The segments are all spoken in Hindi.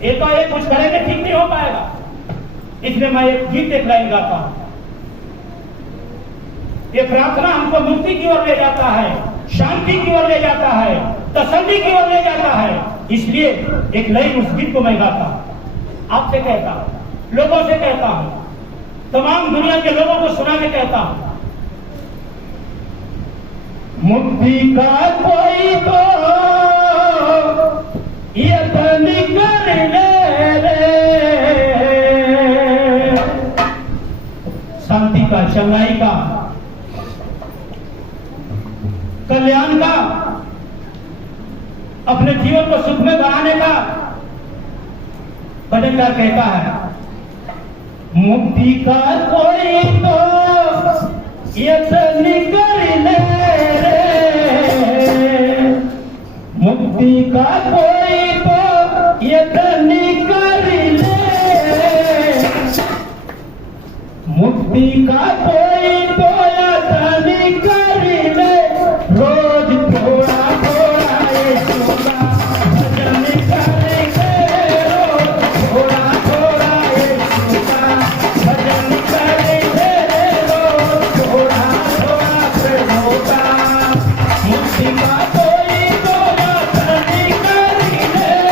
एक और एक कुछ करेंगे ठीक नहीं हो पाएगा। इसलिए मैं एक गीत एक लाइन गाता हूं। ये प्रार्थना हमको मुक्ति की ओर ले जाता है, शांति की ओर ले जाता है, तसल्ली की ओर ले जाता है। इसलिए एक लाइन उस गीत को मैं गाता हूं, आपसे कहता हूं, लोगों से कहता हूं, तमाम दुनिया के लोगों को सुना के कहता हूं। मुक्ति का कोई तो यत्न कर ले, शांति का, चंगाई का, कल्याण का, अपने जीवन को सुख में बनाने का भजनकार कहता है। मुक्ति का कोई तो यत्न कर ले, मुक्ति का कोई तो यत्न कर ले, मुक्ति का कोई तो यत्न कर ले, रोज थोड़ा थोड़ा यीशु का भजन करेंगे, रोज थोड़ा थोड़ा यीशु का भजन करेंगे, रोज थोड़ा थोड़ा प्रभु का। मुक्ति का कोई तो यत्न कर ले,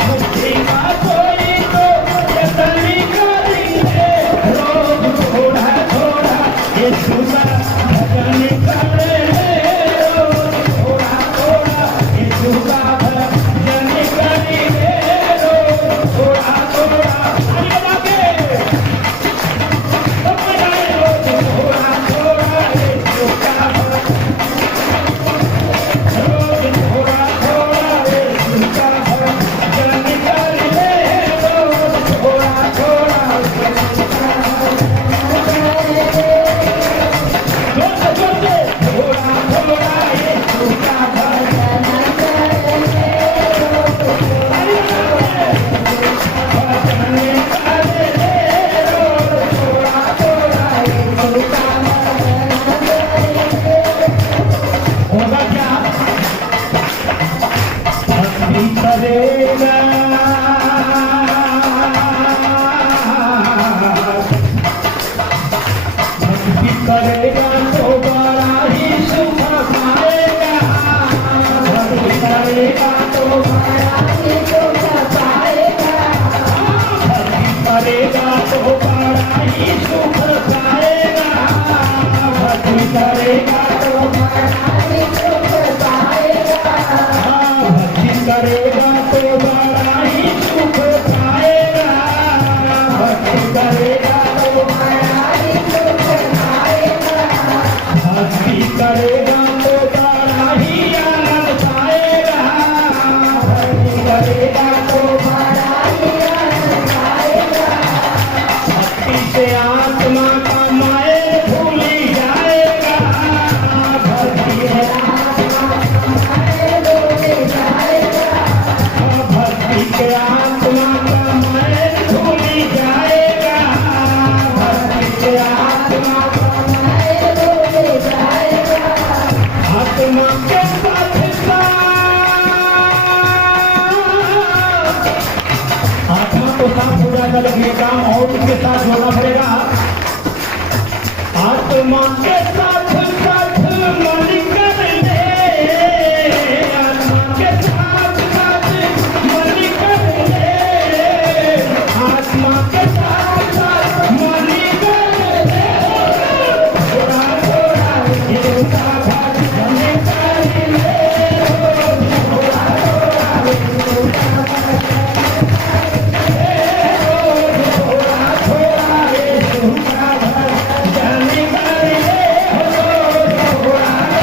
मुक्ति का कोई तो यत्न कर ले, रोज थोड़ा थोड़ा यीशु का भजन करेंगे, रोज थोड़ा थोड़ा यीशु का भजन करेंगे, रोज थोड़ा थोड़ा। आगे बढ़ाके सब गाएं, रोज थोड़ा थोड़ा यीशु का भजन, रोज थोड़ा थोड़ा यीशु का भजन करेंगे, रोज थोड़ा थोड़ा। जोर से थोड़ा थोड़ा यीशु का भजन करेंगे, भजन करेंगे, रोज थोड़ा थोड़ा यीशु का भजन करेंगे। होगा क्या? भक्ति करेगा, भक्ति करेगा तो बड़ा ही सुख पाएगा, भक्ति करेगा तो बड़ा ही सुख पाएगा, भक्ति करेगा तो बड़ा ही सुख पाएगा, भक्ति करेगा तो बड़ा ही सुख पाएगा, भक्ति करेगा तो बड़ा ही सुख पाएगा, भक्ति करेगा तो बड़ा ही सुख पाएगा, भक्ति करेगा तो बड़ा ही आनंद पाएगा, भक्ति करेगा तो बड़ा ही आनंद पाएगा, भक्ति से आत्मा का माए भूल जाएगा, भक्ति से आत्मा का माए भूल जाएगा, भक्ति से आत्मा का माए भूल जाएगा, भक्ति से आत्मा का माए भूल जाएगा, आत्मा के साथ आत्मा को साफ हो जाएगा, लेकिन ये काम और उसके साथ होना पड़ेगा। आत्मा के साथ साथ मन कर ले, आत्मा के साथ साथ मन कर ले, आत्मा के साथ साथ मन कर ले, थोड़ा थोड़ा यीशु का भजन कर ले, थोड़ा थोड़ा यीशु का भजन थोड़ा थोड़ा यीशु का भजन कर ले, थोड़ा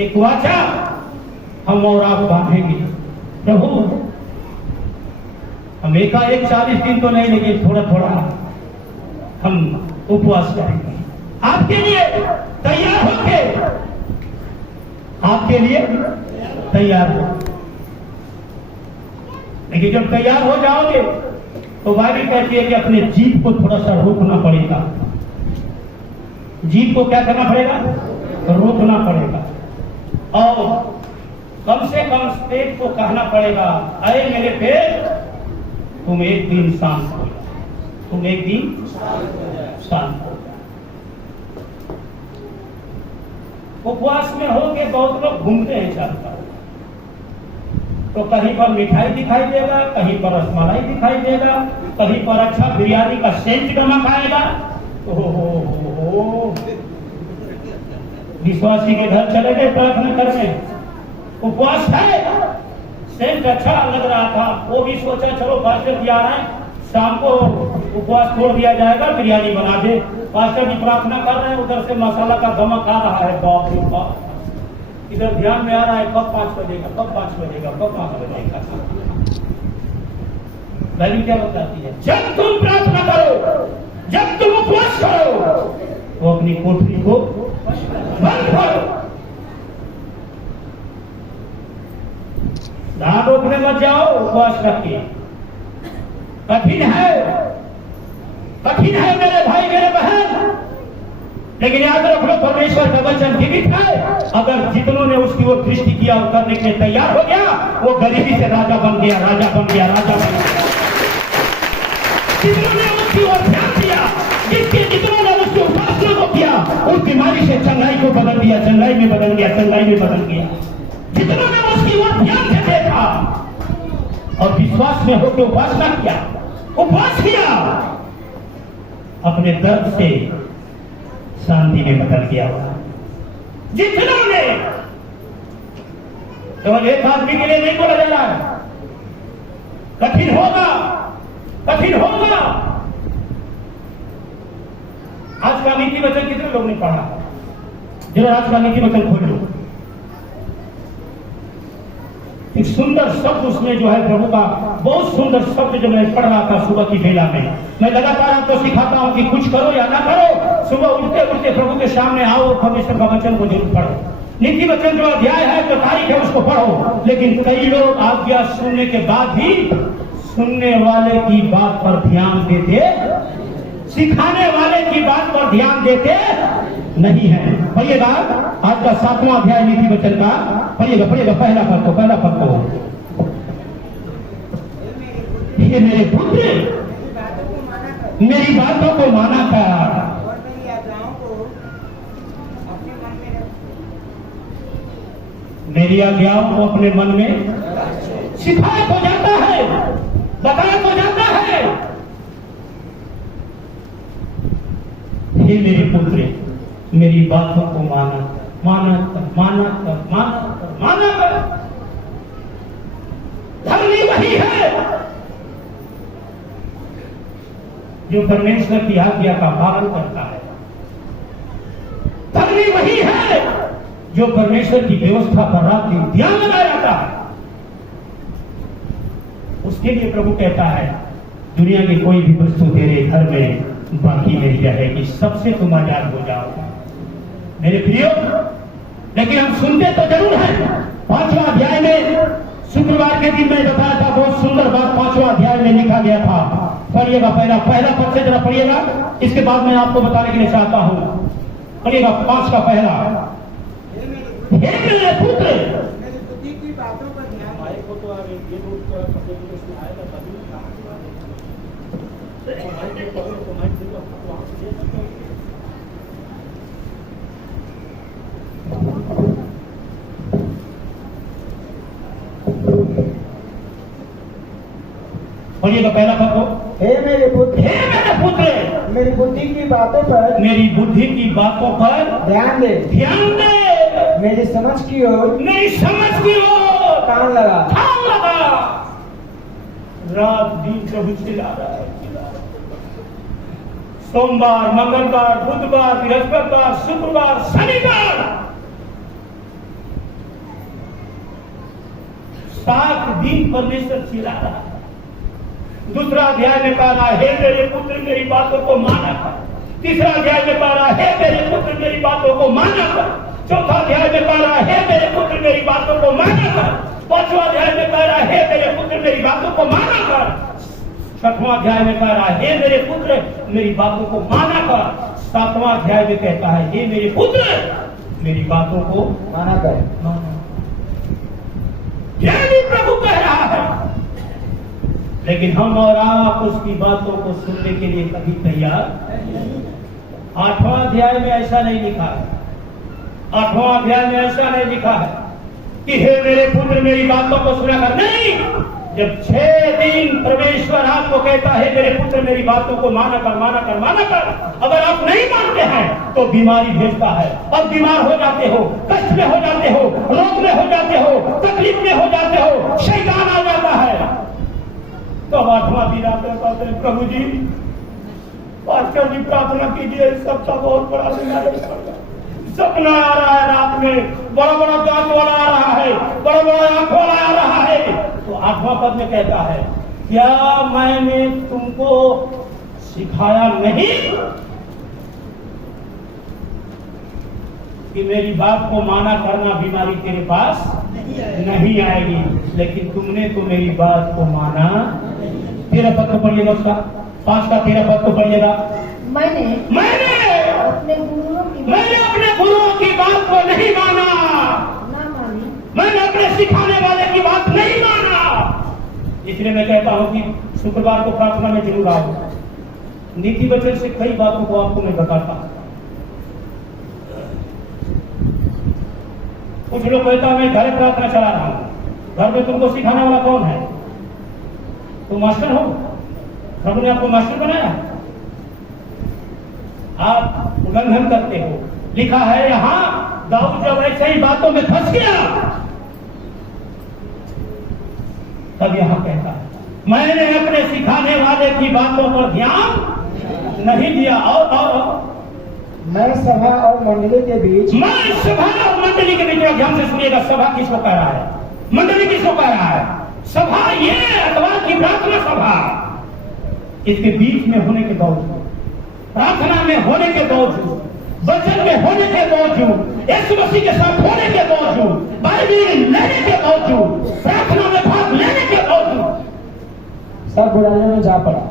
एक वाचा हम और आप बांधेंगे। प्रभु हम एकाएक 40 दिन तो नहीं, लेकिन थोड़ा थोड़ा हम उपवास करेंगे आपके लिए। तैयार होके आपके लिए तैयार हो। लेकिन जब तैयार हो जाओगे तो बाइबल कहती है कि अपने जीभ को थोड़ा सा रोकना पड़ेगा। जीभ को क्या करना पड़ेगा? रोकना पड़ेगा। और कम से कम पेट को कहना पड़ेगा, अरे मेरे पेट तुम एक दिन शांत हो जाओ, तुम एक दिन शांत हो जाओ। उपवास में हो के बहुत लोग घूमते हैं चाहता, तो कहीं पर मिठाई दिखाई देगा, कहीं पर रसमलाई दिखाई देगा, कहीं पर अच्छा बिरयानी का सेंट गमक आएगा। ओहो, विश्वासी के घर चले गए प्रार्थना करने, उपवास है, सेंट अच्छा लग रहा था, वो भी सोचा चलो पास्टर जी आ रहे हैं, शाम को उपवास छोड़ दिया जाएगा, बिरयानी बना दे। पास्टर जी प्रार्थना कर रहे हैं, उधर से मसाला का गमक आ रहा है, बाप रे बाप। इधर ध्यान में आ रहा है कब 5 बजेगा, कब 5 बजेगा, कब 5 बजेगा। बाइबल क्या बताती है? जब तुम प्रार्थना करो, जब तुम उपवास करो, तो अपनी कोठरी को बंद करो। दांत रोकने मत जाओ, उपवास रखिए। कठिन है, कठिन है मेरे भाई मेरे बहन, लेकिन याद रख लो परमेश्वर का वचन जीवित है। अगर जितनों ने उसकी ओर दृष्टि किया और करने के लिए तैयार हो गया, वो गरीबी से राजा बन गया, राजा बन गया, राजा बन गया। जितनों ने उसकी ओर ध्यान दिया, जितनों ने उसकी उपासना को किया, उस बीमारी से चंगाई को बदल दिया, चंगाई में बदल गया, चंगाई में बदल गया। जितनों ने उसकी ओर ध्यान से देखा और विश्वास में होकर उपासना किया, उपवास किया, अपने दर्द से शांति में बदल गया। जितनों ने, केवल एक आदमी के लिए नहीं बोला जा रहा है, कठिन होगा, कठिन होगा। आज का नीति वचन कितने लोग ने पढ़ा? जरा आज का नीति वचन खोल लो। एक सुंदर शब्द उसमें जो है प्रभु का, बहुत सुंदर शब्द जो मैं पढ़ रहा था सुबह की बेला में। मैं लगातार आपको सिखाता हूं कि कुछ करो या ना करो, सुबह उठते उठते प्रभु के सामने आओ और परमेश्वर का वचन को जरूर पढ़ो। नीति वचन जो अध्याय है, जो तारीख है, उसको पढ़ो। लेकिन कई लोग आज्ञा सुनने के बाद भी सुनने वाले की बात पर ध्यान देते, सिखाने वाले की बात पर ध्यान देते नहीं है। पढ़िएगा आज का 7वां अध्याय नीति वचन का, पढ़िएगा पढ़िएगा, पहला पद को। ये मेरे पुत्र मेरी बातों को माना कर, मेरी आज्ञाओं को अपने मन में सिखाया तो जाता है, बताया तो जाता है। हे मेरे पुत्र मेरी बातों को माना माना कर, माना कर, माना कर, माना कर। धर्मी वही है जो परमेश्वर की आज्ञा का पालन करता है। धर्मी वही है जो परमेश्वर की व्यवस्था पर रात दिन ध्यान लगाया जाता है। उसके लिए प्रभु कहता है, दुनिया की कोई भी वस्तु तेरे घर में बाकी नहीं रहेगी, सबसे तुम आजाद हो जाओ। मेरे प्रियो, लेकिन हम सुनते तो जरूर हैं। 5वां अध्याय में शुक्रवार के दिन मैं बताया था, बहुत सुंदर बात 5वां अध्याय में लिखा गया था। पढ़िएगा, पहला पद से जरा पढ़िएगा, इसके बाद मैं आपको बताने के लिए चाहता हूं। पढ़िएगा 5 का पहला। हे मेरे पुत्र, बुद्धि की बातों पर ध्यान पढ़िएगा पहला पद को। हे मेरे पुत्र, हे मेरे पुत्र, मेरी बुद्धि की बातों पर, मेरी बुद्धि की बातों पर ध्यान दे, ध्यान दे। मेरी समझ की ओर, मेरी समझ की ओर कान लगा, कान लगा। रात दिन प्रभु चिल्ला रहा है। सोमवार, मंगलवार, बुधवार, बृहस्पतिवार, शुक्रवार, शनिवार 7 दिन परमेश्वर चिल्ला रहा है। दूसरा अध्याय में कह रहा है, हे मेरे पुत्र मेरी बातों को माना कर। तीसरा अध्याय में कह रहा है, हे मेरे पुत्र मेरी बातों को माना कर। चौथा अध्याय में कह रहा है, हे मेरे पुत्र मेरी बातों को माना कर। पांचवा अध्याय में कह रहा है, हे मेरे पुत्र मेरी बातों को माना कर। छठवां अध्याय में कह रहा है, हे मेरे पुत्र मेरी बातों को माना कर। सातवां अध्याय में कहता है, हे मेरे पुत्र मेरी बातों को माना कर। यानी प्रभु कह रहा है, लेकिन हम और आप उसकी बातों को सुनने के लिए कभी तैयार। 8वां अध्याय में ऐसा नहीं लिखा है। 8वां अध्याय में ऐसा नहीं लिखा है कि हे मेरे पुत्र मेरी बातों को सुना कर। नहीं, जब 6 दिन परमेश्वर आपको कहता है मेरे पुत्र मेरी बातों को माना कर, माना कर, माना कर, अगर आप नहीं मानते हैं तो बीमारी भेजता है। अब बीमार हो जाते हो, कष्ट में हो जाते हो, रोग में हो जाते हो, तकलीफ में हो जाते हो, शैतान आ जाता है। तो 8वां दिन आते कहते हैं, प्रभु जी पास्टर जी प्रार्थना कीजिए, सबका बहुत बड़ा बीमारी सपना आ रहा है, रात में बड़ा बड़ा दांत वाला आ रहा है, बड़ा बड़ा आंख वाला आ रहा है। तो 8वां पद में कहता है, क्या मैंने तुमको सिखाया नहीं कि मेरी बात को माना करना, बीमारी तेरे पास नहीं आएगी। लेकिन तुमने तो मेरी बात को माना। 13 पद को पढ़िएगा, उसका 5 का 13 पद को पढ़िएगा। मैंने अपने गुरुओं की बात को नहीं माना, ना मानी, मैंने अपने सिखाने वाले की बात नहीं माना। इसलिए मैं कहता हूं कि शुक्रवार को प्रार्थना में जरूर आओ। नीति वचन से कई बातों को आपको मैं बताता हूं। कुछ लोग कहता मैं घर प्रार्थना चला रहा हूं। घर में तुमको सिखाने वाला कौन है? तुम मास्टर हो? प्रभु ने आपको मास्टर बनाया? आप उल्लंघन करते हो। लिखा है यहां, दाऊद जब ऐसे ही बातों में फंस गया तब यहां कहता है, मैंने अपने सिखाने वाले की बातों पर ध्यान नहीं दिया। और मैं सभा और मंडली के बीच, मैं सभा और मंडली के बीच, ध्यान से सुनिएगा, सभा किसको कह रहा है, मंडली किसको कह रहा है? सभा ये अथवा की प्रार्थना सभा, इसके बीच में होने के बावजूद, प्रार्थना में होने के बावजूद, वचन में होने के बावजूद, यीशु मसीह के साथ होने के बावजूद, बाइबल लेने के बावजूद, प्रार्थना में भाग लेने के बावजूद सब बुराइयों में जा पड़ा।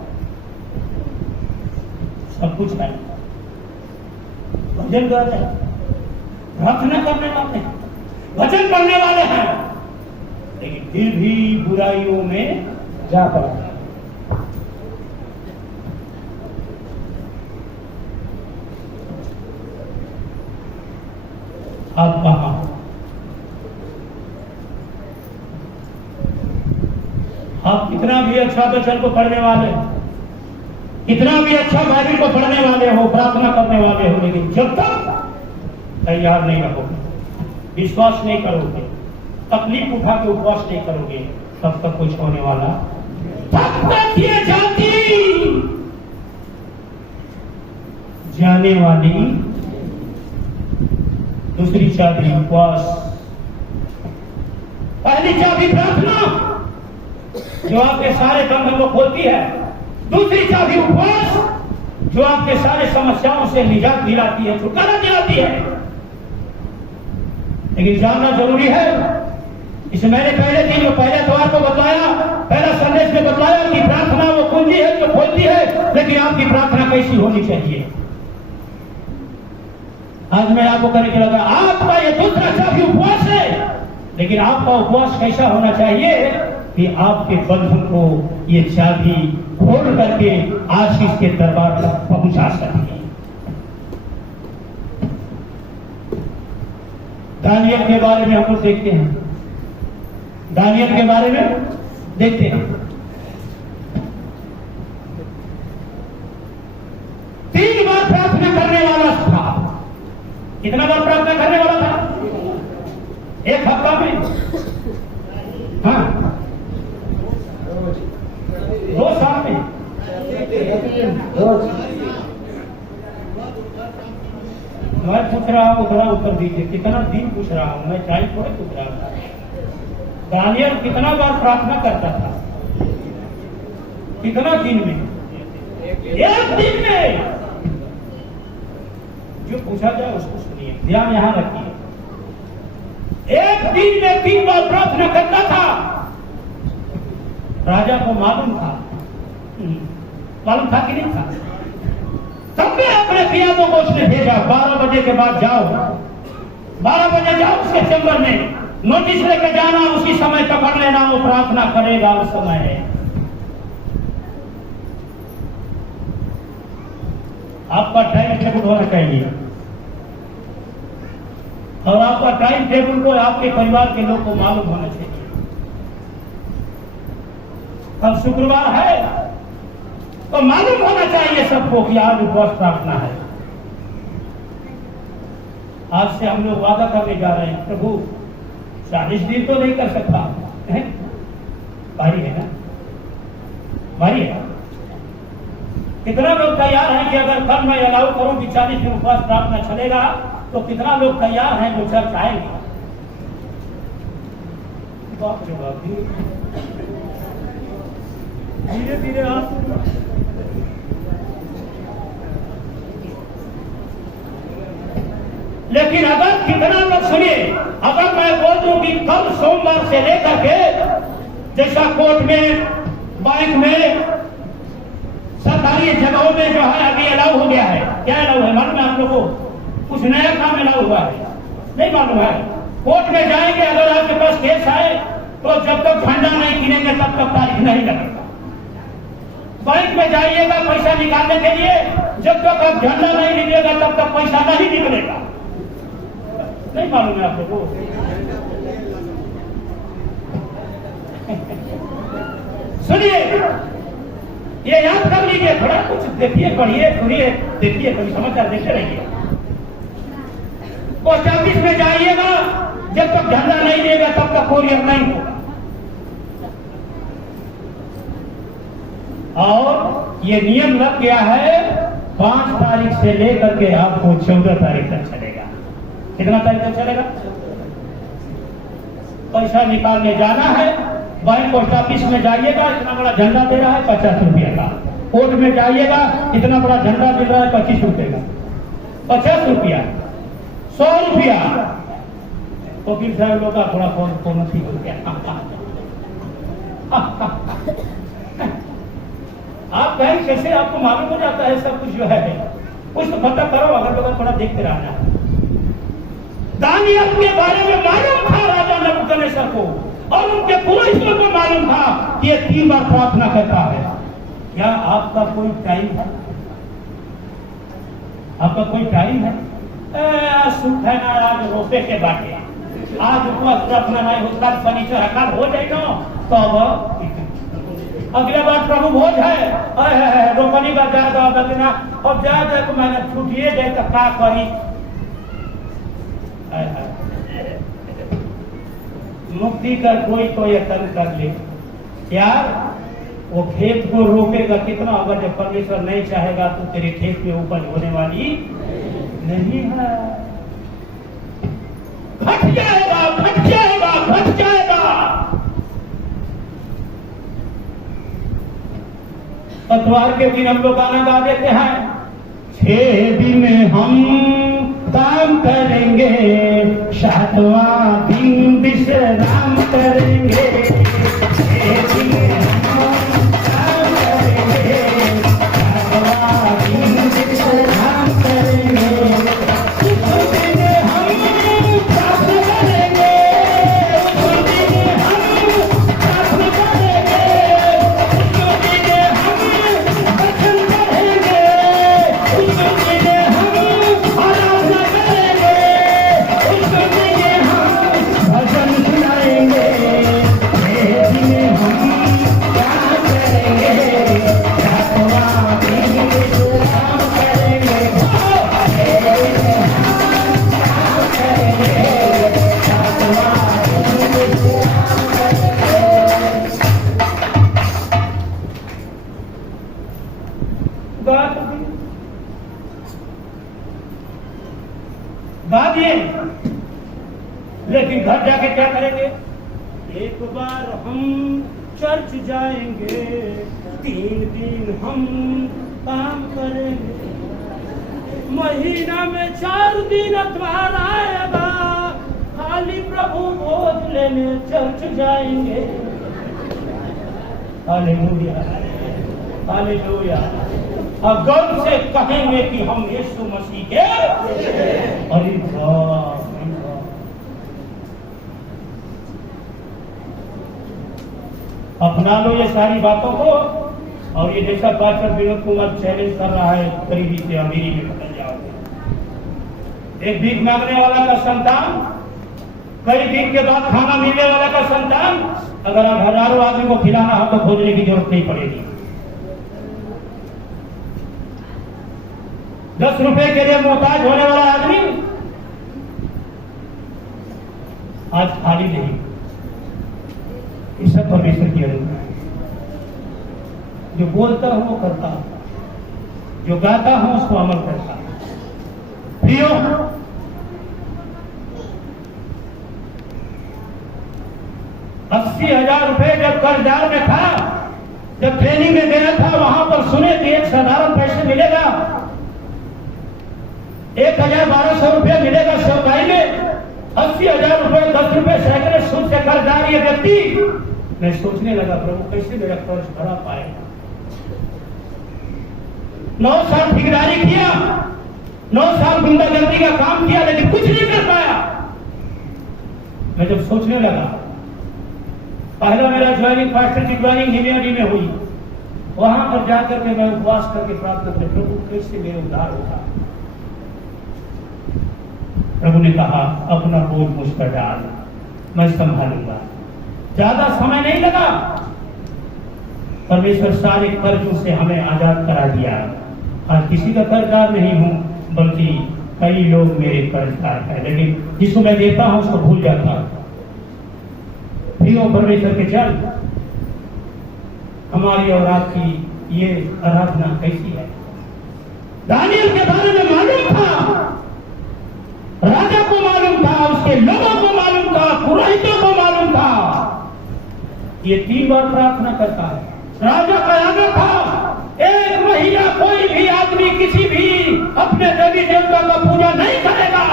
सब कुछ है, भजन गा रहे हैं, प्रार्थना करने वाले हैं, भजन पढ़ने वाले हैं, लेकिन फिर भी बुराइयों में जा पड़ा। आप कहां? आप कितना भी अच्छा वचन को पढ़ने वाले, कितना भी अच्छा बाइबल को पढ़ने वाले हो, प्रार्थना करने वाले हो, लेकिन जब तक तैयार नहीं रहोगे, विश्वास नहीं करोगे, तकलीफ उठा के उपवास नहीं करोगे, तब तक कुछ होने वाला। तब तक ये जाने वाली दूसरी चाबी उपवास, पहली चाबी प्रार्थना जो आपके सारे बंधन को खोलती है, दूसरी चाबी उपवास जो आपके सारे समस्याओं से निजात दिलाती है, छुटकारा दिलाती है। लेकिन जानना जरूरी है, इसे मैंने पहले दिन जो पहले द्वार को बताया, पहला संदेश में बताया कि प्रार्थना वो कुंजी है जो खोलती है, लेकिन आपकी प्रार्थना कैसी होनी चाहिए। आज मैं आपको कहने के लगा, आपका ये दूसरा चाबी उपवास है, लेकिन आपका उपवास कैसा होना चाहिए कि आपके बंधन को ये चाबी खोल करके आशीष के दरबार तक पहुंचा सके। दानियल के बारे में हम लोग देखते हैं, दानियल के बारे में देखते हैं। 3 बार प्रार्थना करने वाला था। कितना बार प्रार्थना करने वाला था? 1 हफ्ता में, हाँ, 2 साल में, मैं पूछ रहा हूं, उधरा उत्तर दीजिए। कितना दिन पूछ रहा हूं मैं, टाइम थोड़े पूछ रहा था। दानियल कितना बार प्रार्थना करता था? कितना दिन में? एक दिन में। जो पूछा जाए उसको सुनिए, ध्यान यहां रखिए। एक दिन में 3 बार प्रार्थना करता था। राजा को मालूम था कि नहीं था? तब भी अपने पियादों को उसने भेजा, 12 बजे के बाद जाओ, 12 बजे जाओ उसके चैम्बर में, नोटिस लेके जाना, उसी समय पकड़ लेना, वो प्रार्थना करेगा उस समय है। आपका टाइम टेबल होना चाहिए, और आपका टाइम टेबल को आपके परिवार के लोग को मालूम होना चाहिए। अब शुक्रवार है तो मालूम होना चाहिए सबको कि आज उपवास प्रार्थना है। आज से हम लोग वादा करने जा रहे हैं, प्रभु 40 दिन तो नहीं कर सकता है? भारी है ना? भारी है। कितना लोग तैयार हैं कि अगर कल मैं अलाउ करूं कि 40 दिन उपवास प्रार्थना चलेगा, तो कितना लोग तैयार हैं जो चर्च आएंगे? धीरे धीरे आप लेकिन अगर कितना लोग सुनिए, अगर मैं बोल दूं कि कल सोमवार से लेकर के, जैसा कोर्ट में, बैंक में, सरकारी जगहों में जो है अभी अलाउ हो गया है। क्या अलाउ है मालूम है आप लोगों को? कुछ नया काम अलाउ हुआ है, नहीं मालूम है? कोर्ट में जाएंगे, अगर आपके पास केस आए तो जब तक झंडा नहीं गिनेंगे तब तक तारीख नहीं लगेगा। बैंक में जाइएगा पैसा निकालने के लिए, जब तक आप झंडा नहीं लीजिएगा तब तक पैसा नहीं निकलेगा। नहीं मालूम है आप लोगों को? सुनिए, ये याद कर लीजिए, थोड़ा कुछ देखिए, पढ़िए, सुनिए, देखिए, कभी समाचार देखते रहिए। पोस्ट ऑफिस में जाइएगा, जब तक झंडा नहीं देगा तब तक कोरियर नहीं होगा। और ये नियम लग गया है 5 तारीख से लेकर के आपको 14 तारीख तक चलेगा। कितना तारीख तक चलेगा? पैसा निकालने जाना है, बैंक पोस्ट ऑफिस में जाइएगा, इतना बड़ा झंडा दे रहा है 50 रुपये का। कोर्ट में जाइएगा, इतना बड़ा झंडा मिल रहा है 25 रुपये का। 50 रुपया, 100 रुपया। वकील साहब लोग का थोड़ा फोन ठीक हो गया। आप कहें कैसे आपको मालूम हो जाता है सब कुछ जो है? कुछ तो पता करो, अगर थोड़ा देखते रहना है। दानियल के बारे में मालूम था राजा नबूकदनेस्सर को, और उनके पुरोहितों को मालूम था कि ये 3 बार प्रार्थना करता है। क्या आपका कोई टाइम है? आपका कोई टाइम है? सुख है ना आज रोपे के बाटे, आज उपवास प्रार्थना नहीं होता, फर्नीचर हकार हो जाएगा तो अब अगले बार प्रभु भोज है, रोपनी का जाएगा बदना, और जाए तो मैंने छुटिए जाए तो क्या करी? मुक्ति का कोई तो यत्न कर ले यार। वो खेत को रोकेगा कितना, अगर जब परमेश्वर नहीं चाहेगा तो तेरे खेत में उपज होने वाली नहीं है। घट जाएगा, घट जाएगा, घट जाएगा। पतवार के दिन हम लोग गाना गा देते हैं, 6 दिन हम काम करेंगे, 7वां दिन विश्राम करेंगे। 6 दिन हम काम करेंगे, 7वां दिन विश्राम करेंगे। उस दिन हम प्रार्थना करेंगे, उस दिन हम प्रार्थना करेंगे, उस दिन हम भजन करेंगे, उस दिन हम आराधना करेंगे, उस दिन हम भजन सुनाएंगे। 6 दिन हम क्या करेंगे, 7वां दिन विश्राम करेंगे। 6 दिन हम क्या करेंगे, 7वां दिन विश्राम करेंगे। बात ये, लेकिन घर जाके क्या करेंगे? एक बार हम चर्च जाएंगे, 3 दिन हम काम करेंगे, महीना में 4 दिन अखबार आएगा, खाली प्रभु बोझ लेने चर्च जाएंगे। Hallelujah, hallelujah. अब गर्व से कहेंगे कि हम यीशु मसीह के। अरे वाह, अपना लो ये सारी बातों को। और ये जैसा पास्टर विनोद कुमार चैलेंज कर रहा है, गरीबी से अमीरी में बदल जाओगे। एक भीख मांगने वाला का संतान, कई दिन के बाद खाना मिलने वाला का संतान, अगर आप हजारों आदमी को खिलाना हो तो खोजने की जरूरत नहीं पड़ेगी। 10 रुपए के लिए मोहताज होने वाला आदमी आज खाली नहीं। ये सब परमेश्वर की अनुग्रह है। जो बोलता हूं वो करता हूं, जो गाता हूं उसको अमल करता हूं। प्रियो, 80,000 रुपए जब कर्जदार में था, जब ट्रेनिंग में गया था, वहां पर सुने थे एक साधारण पैसे मिलेगा, 1,1200 रुपये मिलेगा सरकारी में। 80,000 रुपए, 10 रुपए सैकड़े सूद से कर्जदार ये व्यक्ति। मैं सोचने लगा, प्रभु कैसे मेरा कर्ज भरा पाएगा। 9 साल ठेकेदारी किया, 9 साल गुंडागर्दी का काम किया, लेकिन कुछ नहीं कर पाया। मैं जब सोचने लगा, पहला मेरा ज्वाइनिंग पास्टर की ज्वाइनिंग हिमियाडी में हुई। वहां पर जाकर के मैं उपवास करके प्रार्थना कर, प्रभु कैसे मेरे उद्धार होगा। प्रभु ने कहा, अपना बोझ मुझ पर डाल, मैं संभालूंगा। ज्यादा समय नहीं लगा, परमेश्वर सारे कर्जों से हमें आजाद करा दिया। आज किसी का कर्जदार नहीं हूं, बल्कि कई लोग मेरे कर्जदार हैं, लेकिन जिसको मैं देता हूं उसको भूल जाता हूं। परमेश्वर के जन, हमारी और आपकी ये आराधना कैसी है। दानियल के बारे में मालूम था, राजा को मालूम था, उसके लोगों को मालूम था, पुरोहितों को मालूम था। ये 3 बार प्रार्थना करता है। राजा का आज्ञा था, 1 महीना कोई भी आदमी किसी भी अपने देवी देवता का पूजा नहीं करेगा,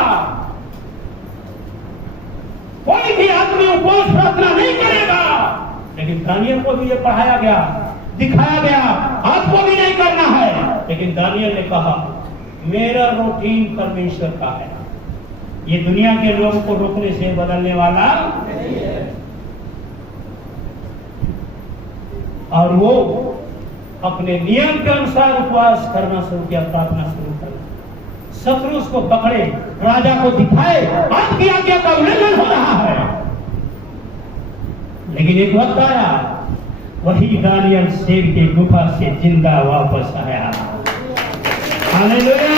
कोई भी आदमी उपवास प्रार्थना नहीं करेगा। लेकिन दानियल को भी ये पढ़ाया गया, दिखाया गया, आपको भी नहीं करना है। लेकिन दानियल ने कहा, मेरा रूटीन परमेश्वर का है, ये दुनिया के लोगों को रोकने से बदलने वाला नहीं है। और वो अपने नियम के अनुसार उपवास करना शुरू किया, प्रार्थना शुरू कर। शत्रु उसको पकड़े, राजा को दिखाए आपकी आज्ञा का उल्लंघन हो रहा है। लेकिन एक वक्त आया, वही दानियल शेर के गुफा से जिंदा वापस आया। हालेलुया।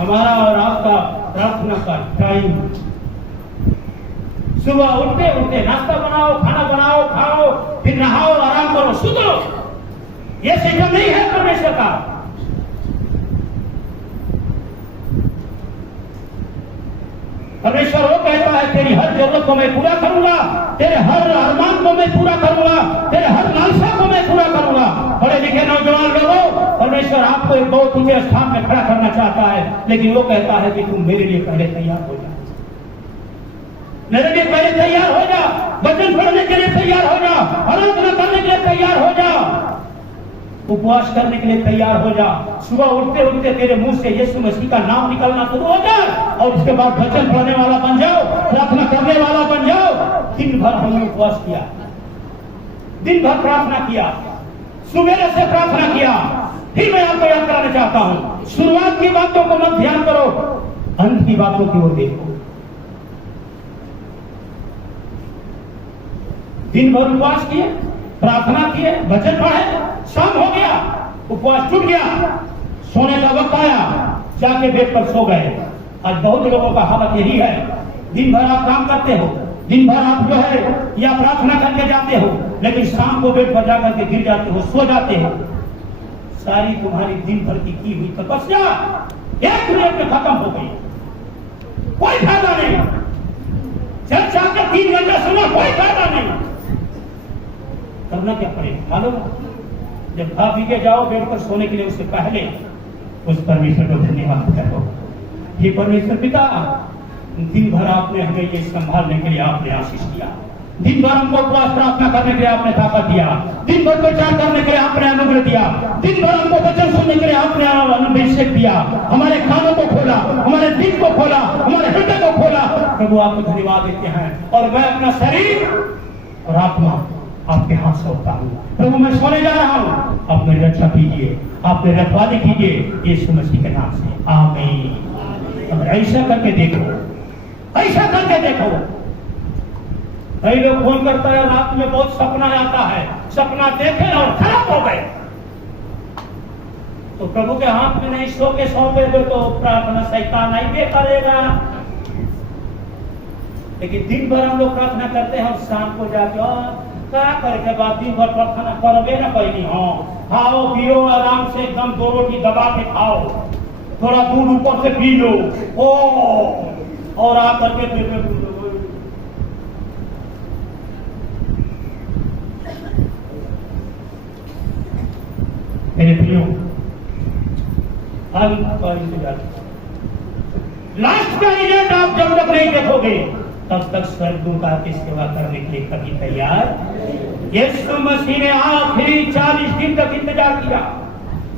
हमारा और आपका प्रार्थना का टाइम, सुबह उठते उठते नाश्ता बनाओ, खाना बनाओ, खाओ, फिर नहाओ, आराम करो, सुधरो। ये सिस्टम नहीं है परमेश्वर का। परमेश्वर वो कहता है, तेरी हर जरूरत को मैं पूरा करूंगा, तेरे हर अरमान को मैं पूरा करूंगा, तेरे हर लालसा को मैं पूरा करूंगा। पढ़े लिखे नौजवान लोगों, परमेश्वर आपको एक बहुत ऊंचे स्थान में खड़ा करना चाहता है, लेकिन वो कहता है कि तुम मेरे लिए पहले तैयार हो जा, मेरे लिए पहले तैयार हो जा, वचन पढ़ने के लिए तैयार हो जा, आराधना करने के लिए तैयार हो जा, उपवास करने के लिए तैयार हो जा। सुबह उठते उठते तेरे मुंह से यीशु मसीह का नाम निकलना शुरू हो जाए, और उसके बाद वचन पढ़ने वाला बन जाओ, प्रार्थना करने वाला बन जाओ। दिन भर हमने उपवास किया, दिन भर प्रार्थना किया, सुबह से प्रार्थना किया। फिर मैं आपको याद कराना चाहता हूं, शुरुआत की बातों को मत ध्यान करो, अंत की बातों की ओर देखो। दिन भर उपवास किए, प्रार्थना किए, वचन पढ़े, शाम हो गया, उपवास टूट गया, सोने का वक्त आया, जाके बेड पर सो गए। आज बहुत लोगों का हालत यही है। दिन भर आप काम करते हो, दिन भर आप जो है या प्रार्थना करके जाते हो, लेकिन शाम को बेड पर जाकर के गिर जाते हो, सो जाते हो। सारी तुम्हारी दिन भर की हुई तपस्या एक मिनट में खत्म हो गई, कोई फायदा नहीं। 3 घंटा सुना, कोई फायदा नहीं। करना क्या पड़ेगा मालूम? जब खा पी के जाओ बेड पर सोने के लिए, उससे पहले उस परमेश्वर को धन्यवाद करो। ये परमेश्वर पिता, दिन भर आपने हमें ये संभालने के लिए आपने आशीष दिया, दिन भर हमको उपवास प्रार्थना करने के लिए आपने ताकत दिया, दिन भर प्रचार करने के लिए आपने अनुग्रह दिया, दिन भर हमको वचन सुनने के लिए आपने अभिषेक दिया, हमारे कानों को खोला, हमारे दिल को खोला, हमारे हृदय को खोला। प्रभु आपको धन्यवाद देते हैं। और मैं अपना शरीर और आत्मा आपके हाथ से होता हूँ। प्रभु मैं सोने जा रहा हूँ, आप मेरी रक्षा कीजिए, आप मेरी रखवाली कीजिए, यीशु मसीह के नाम से आमीन। अब ऐसा करके देखो, ऐसा करके देखो। कई लोग फोन करता है, रात में बहुत सपना आता है, सपना देखे और खराब हो गए, तो प्रभु के हाथ में नहीं सो के सौंपे तो प्रार्थना शैतान नहीं भी करेगा। लेकिन दिन भर हम लोग प्रार्थना करते हैं और शाम को जाके क्या करके बाद दिन भर प्रार्थना करबे ना करेगी। हाँ, खाओ पियो आराम से, एकदम 2 रोटी दबा के खाओ, थोड़ा दूध ऊपर से पी लो, ओ और आकर के मेरे प्रियो, अंत का इंतजार, लास्ट का रिजल्ट आप जब तक नहीं देखोगे तब तक स्वर्गदूत आपकी सेवा करने के लिए कभी तैयार। यीशु मसीह ने आखिरी 40 दिन तक इंतजार किया,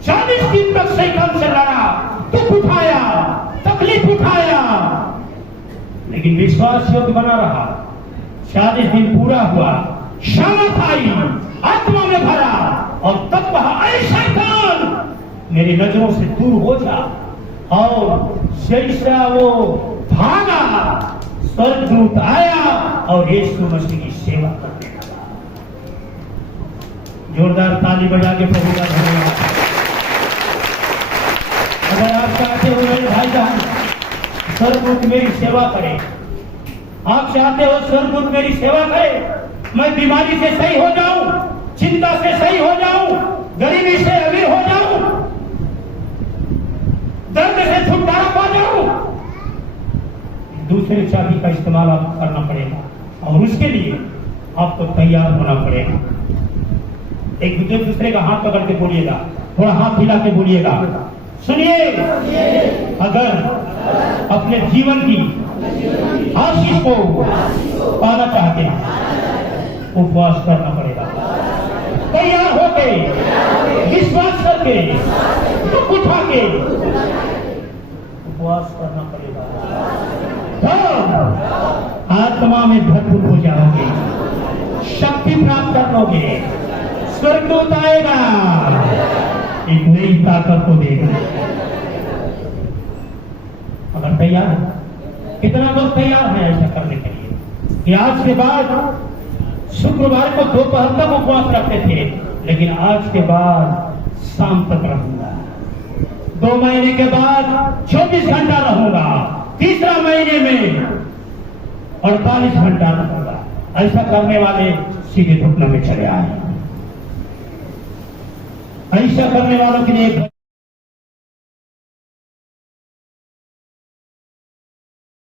40 दिन तक शैतान से लड़ा, दुख उठाया, तकलीफ उठाया, लेकिन विश्वास योग्य बना रहा। 40 दिन पूरा हुआ, शामत आई, आत्मा में भरा, और तब कहा ऐ शैतान मेरी नजरों से दूर हो जा। और जैसा वो भागा, स्वर्गदूत आया और यीशु मसीह की सेवा करने लगा। जोरदार ताली बजा के प्रभु का धन्यवाद। अगर आप चाहते हो मेरे भाई बहन स्वर्गदूत मेरी सेवा करे, आप चाहते हो स्वर्गदूत मेरी सेवा करे, मैं बीमारी से सही हो जाऊं, चिंता से सही हो जाऊं, गरीबी से अमीर हो जाऊं, दर्द से छुटकारा पा जाऊं, दूसरे चाबी का इस्तेमाल आपको करना पड़ेगा, और उसके लिए आपको तैयार होना पड़ेगा। एक दूसरे का हाथ पकड़ के बोलिएगा, थोड़ा हाथ हिला के बोलिएगा, सुनिए, अगर अपने जीवन की आशीष को पाना चाहते हैं, उपवास करना पड़ेगा। तैयार होके, विश्वास करके, दुख उठा के उपवास करना पड़ेगा। तो आत्मा में भरपूर हो जाओगे, शक्ति प्राप्त कर लोगे, स्वर्गदूत आएगा, एक नई ताकत को देगा। अगर तैयार है, कितना लोग तैयार है ऐसा करने के लिए कि आज के बाद शुक्रवार को दोपहर तक उपवास रखते थे, लेकिन आज के बाद शाम तक रहूंगा, 2 महीने के बाद 24 घंटा रहूंगा, तीसरा महीने में 48 घंटा रहूंगा। ऐसा करने वाले सीधे घुटनों में चले आए। ऐसा करने वालों के लिए